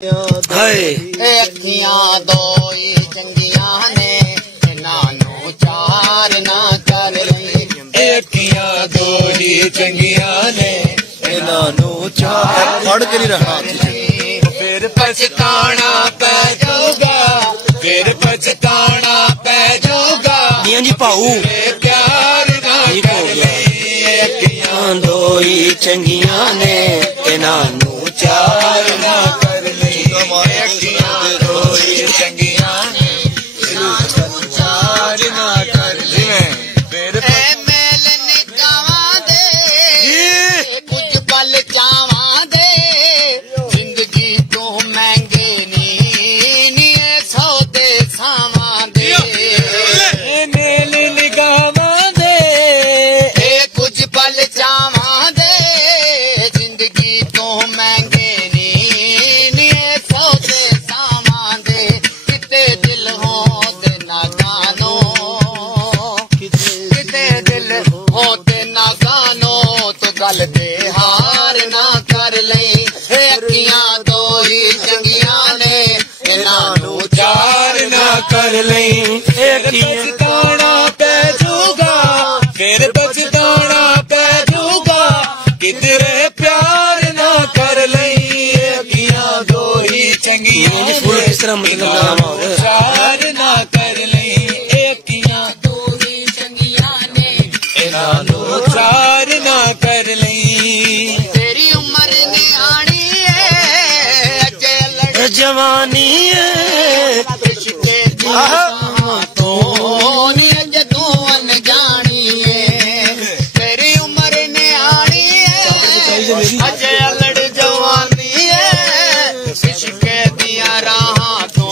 अखियां दो ही चंगियां ने नानू चार ना कर अखियां दो ही चंगियां ने नानू चार पढ़ के नहीं रहा फिर पछताना पै जाऊगा फिर पछताना पै जाऊगा जी पाऊ प्यार ना कर अखियां दो ही चंगियां ने नानू चार ना कर गल दे हार ना कर अखियां दो ही चंगियां ने नानू चार ना कर पछताना पै जाऊगा फिर पछताना पै जाऊगा किधरे प्यार ना कर अखियां दो ही चंगियां चार ना कर अखियां दो ही चंगियां ने नानू चार ना कर तेरी उम्र ने आनी है जवानी है तो तू अनजानी है तेरी उम्र ने आनी है अजय लड़ जवानी है इश्क़ दिया राह तो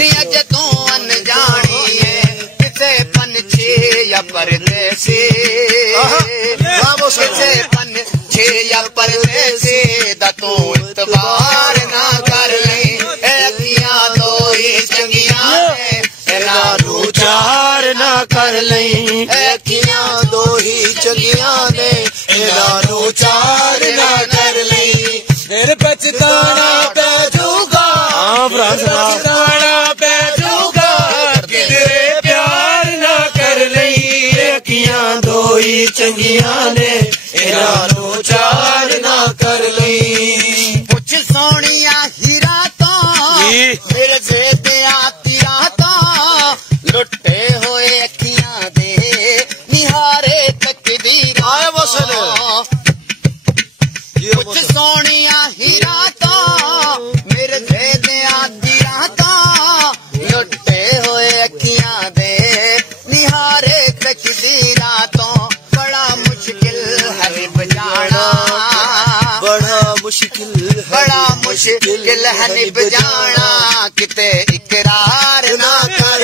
अज तू अनजानी है किसे पंछी या परदेसी किसे पंछी या परदेसी दा तू इतबार ना कर अखियां दो ही चंगियां नानू चार ना कर अखियां दो ही चंगियां ने नानू चार ना कर फिर पछताना पै जाऊगा पछताना पै जाऊगा किधरे प्यार ना कर अखियां दो ही चंगियां ने नानू चार ना कर कुछ सोनिया हीरा तो मेरे जेते आतिया तो लुटे हुए अखियां दे निहारे तकदीर कुछ सोनिया हीरा तो मेरे जेते आतिया तो लुटे हुए अखियां दे निहारे तकदीर तो बड़ा मुश्किल है बजाना बड़ा मुश्किल है निभ जाना किते इकरार ना कर